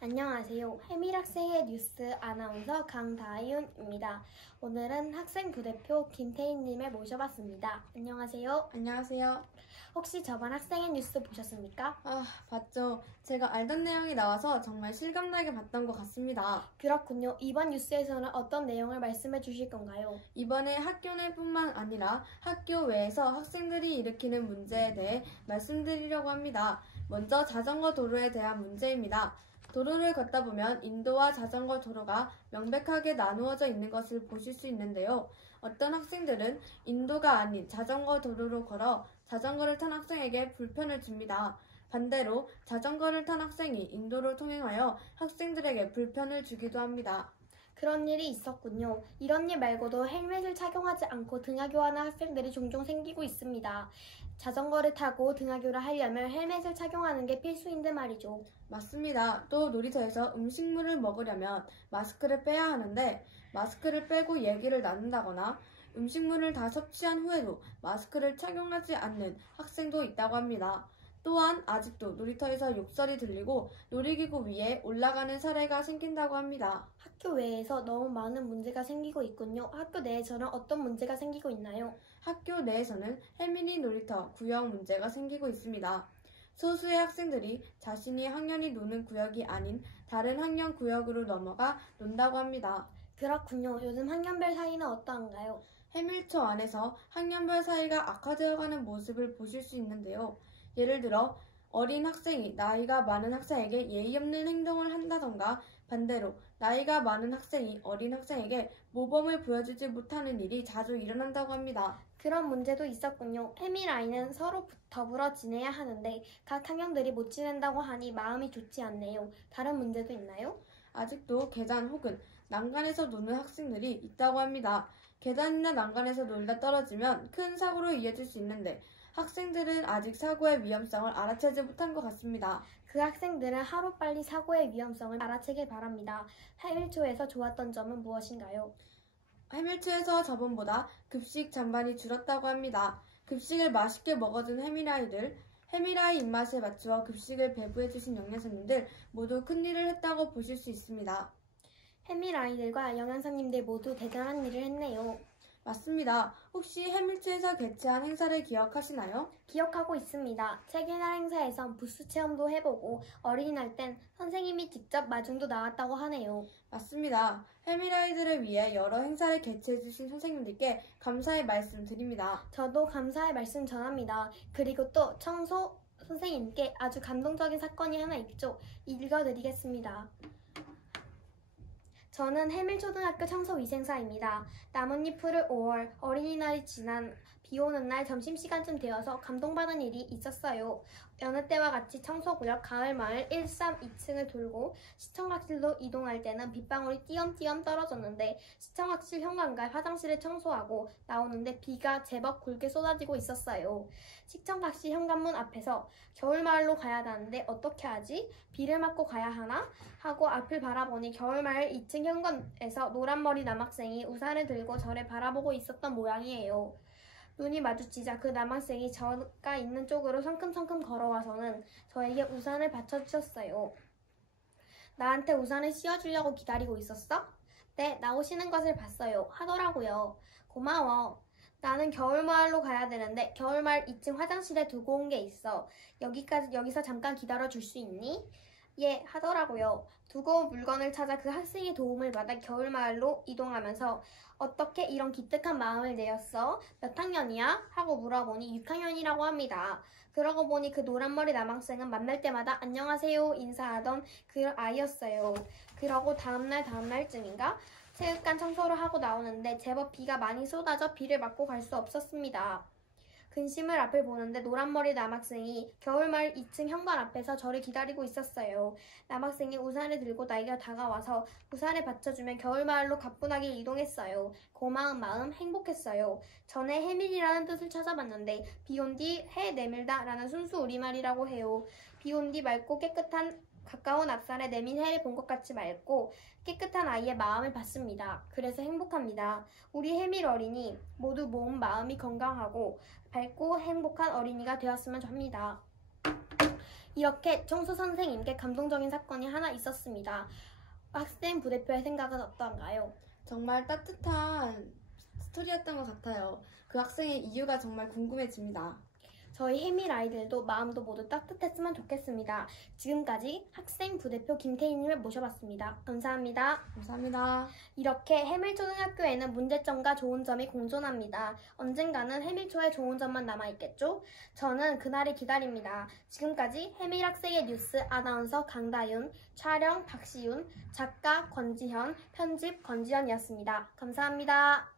안녕하세요. 해밀학생의 뉴스 아나운서 강다윤입니다. 오늘은 학생 부대표 김태희님을 모셔봤습니다. 안녕하세요. 안녕하세요. 혹시 저번 학생의 뉴스 보셨습니까? 봤죠. 제가 알던 내용이 나와서 정말 실감나게 봤던 것 같습니다. 그렇군요. 이번 뉴스에서는 어떤 내용을 말씀해 주실 건가요? 이번에 학교 내뿐만 아니라 학교 외에서 학생들이 일으키는 문제에 대해 말씀드리려고 합니다. 먼저 자전거 도로에 대한 문제입니다. 도로를 걷다 보면 인도와 자전거 도로가 명백하게 나누어져 있는 것을 보실 수 있는데요. 어떤 학생들은 인도가 아닌 자전거 도로로 걸어 자전거를 탄 학생에게 불편을 줍니다. 반대로 자전거를 탄 학생이 인도를 통행하여 학생들에게 불편을 주기도 합니다. 그런 일이 있었군요. 이런 일 말고도 헬멧을 착용하지 않고 등하교하는 학생들이 종종 생기고 있습니다. 자전거를 타고 등하교를 하려면 헬멧을 착용하는 게 필수인데 말이죠. 맞습니다. 또 놀이터에서 음식물을 먹으려면 마스크를 빼야 하는데 마스크를 빼고 얘기를 나눈다거나 음식물을 다 섭취한 후에도 마스크를 착용하지 않는 학생도 있다고 합니다. 또한 아직도 놀이터에서 욕설이 들리고 놀이기구 위에 올라가는 사례가 생긴다고 합니다. 학교 외에서 너무 많은 문제가 생기고 있군요. 학교 내에서는 어떤 문제가 생기고 있나요? 학교 내에서는 해밀리 놀이터 구역 문제가 생기고 있습니다. 소수의 학생들이 자신이 학년이 노는 구역이 아닌 다른 학년 구역으로 넘어가 논다고 합니다. 그렇군요. 요즘 학년별 사이는 어떠한가요? 해밀초 안에서 학년별 사이가 악화되어가는 모습을 보실 수 있는데요. 예를 들어 어린 학생이 나이가 많은 학생에게 예의 없는 행동을 한다던가 반대로 나이가 많은 학생이 어린 학생에게 모범을 보여주지 못하는 일이 자주 일어난다고 합니다. 그런 문제도 있었군요. 해밀아이는 서로 더불어 지내야 하는데 각 학년들이 못 지낸다고 하니 마음이 좋지 않네요. 다른 문제도 있나요? 아직도 계단 혹은 난간에서 노는 학생들이 있다고 합니다. 계단이나 난간에서 놀다 떨어지면 큰 사고로 이어질 수 있는데 학생들은 아직 사고의 위험성을 알아채지 못한 것 같습니다. 그 학생들은 하루빨리 사고의 위험성을 알아채길 바랍니다. 해밀초에서 좋았던 점은 무엇인가요? 해밀초에서 저번보다 급식 잔반이 줄었다고 합니다. 급식을 맛있게 먹어준 해밀아이들, 해밀아이 입맛에 맞추어 급식을 배부해주신 영양사님들 모두 큰일을 했다고 보실 수 있습니다. 해밀아이들과 영양사님들 모두 대단한 일을 했네요. 맞습니다. 혹시 해밀초에서 개최한 행사를 기억하시나요? 기억하고 있습니다. 책일날 행사에선 부스 체험도 해보고 어린이날 땐 선생님이 직접 마중도 나왔다고 하네요. 맞습니다. 해밀아이들을 위해 여러 행사를 개최해주신 선생님들께 감사의 말씀 드립니다. 저도 감사의 말씀 전합니다. 그리고 또 청소 선생님께 아주 감동적인 사건이 하나 있죠. 읽어드리겠습니다. 저는 해밀초등학교 청소위생사입니다. 나뭇잎 풀을 5월 어린이날이 지난 비오는 날 점심시간쯤 되어서 감동받은 일이 있었어요. 여느 때와 같이 청소구역 가을마을 1, 3, 2층을 돌고 시청학실로 이동할 때는 빗방울이 띄엄띄엄 떨어졌는데 시청학실 현관과 화장실을 청소하고 나오는데 비가 제법 굵게 쏟아지고 있었어요. 시청학실 현관문 앞에서 겨울마을로 가야 하는데 어떻게 하지? 비를 맞고 가야 하나? 하고 앞을 바라보니 겨울마을 2층 현관에서 노란머리 남학생이 우산을 들고 저를 바라보고 있었던 모양이에요. 눈이 마주치자 그 남학생이 저가 있는 쪽으로 성큼성큼 걸어와서는 저에게 우산을 받쳐주셨어요. 나한테 우산을 씌워주려고 기다리고 있었어? 네, 나오시는 것을 봤어요. 하더라고요. 고마워. 나는 겨울마을로 가야 되는데 겨울마을 2층 화장실에 두고 온 게 있어. 여기서 잠깐 기다려 줄 수 있니? 예, 하더라고요. 두고 온 물건을 찾아 그 학생의 도움을 받아 겨울마을로 이동하면서 어떻게 이런 기특한 마음을 내었어? 몇 학년이야? 하고 물어보니 6학년이라고 합니다. 그러고 보니 그 노란머리 남학생은 만날 때마다 안녕하세요 인사하던 그 아이였어요. 그러고 다음날쯤인가? 체육관 청소를 하고 나오는데 제법 비가 많이 쏟아져 비를 맞고 갈 수 없었습니다. 근심을 앞을 보는데 노란머리 남학생이 겨울마을 2층 현관 앞에서 저를 기다리고 있었어요. 남학생이 우산을 들고 나에게 다가와서 우산을 받쳐주며 겨울마을로 가뿐하게 이동했어요. 고마운 마음, 행복했어요. 전에 해밀이라는 뜻을 찾아봤는데 비온 뒤 해 내밀다 라는 순수 우리말이라고 해요. 비온 뒤 맑고 깨끗한 가까운 앞산에 내민 해를 본 것 같이 맑고 깨끗한 아이의 마음을 봤습니다. 그래서 행복합니다. 우리 해밀 어린이 모두 몸, 마음이 건강하고 밝고 행복한 어린이가 되었으면 합니다. 이렇게 청소 선생님께 감동적인 사건이 하나 있었습니다. 학생 부대표의 생각은 어떤가요? 정말 따뜻한 스토리였던 것 같아요. 그 학생의 이유가 정말 궁금해집니다. 저희 해밀 아이들도 마음도 모두 따뜻했으면 좋겠습니다. 지금까지 학생 부대표 김태희님을 모셔봤습니다. 감사합니다. 감사합니다. 이렇게 해밀초등학교에는 문제점과 좋은 점이 공존합니다. 언젠가는 해밀초에 좋은 점만 남아있겠죠? 저는 그날이 기다립니다. 지금까지 해밀 학생의 뉴스 아나운서 강다윤, 촬영 박시윤, 작가 권지현, 편집 권지현이었습니다. 감사합니다.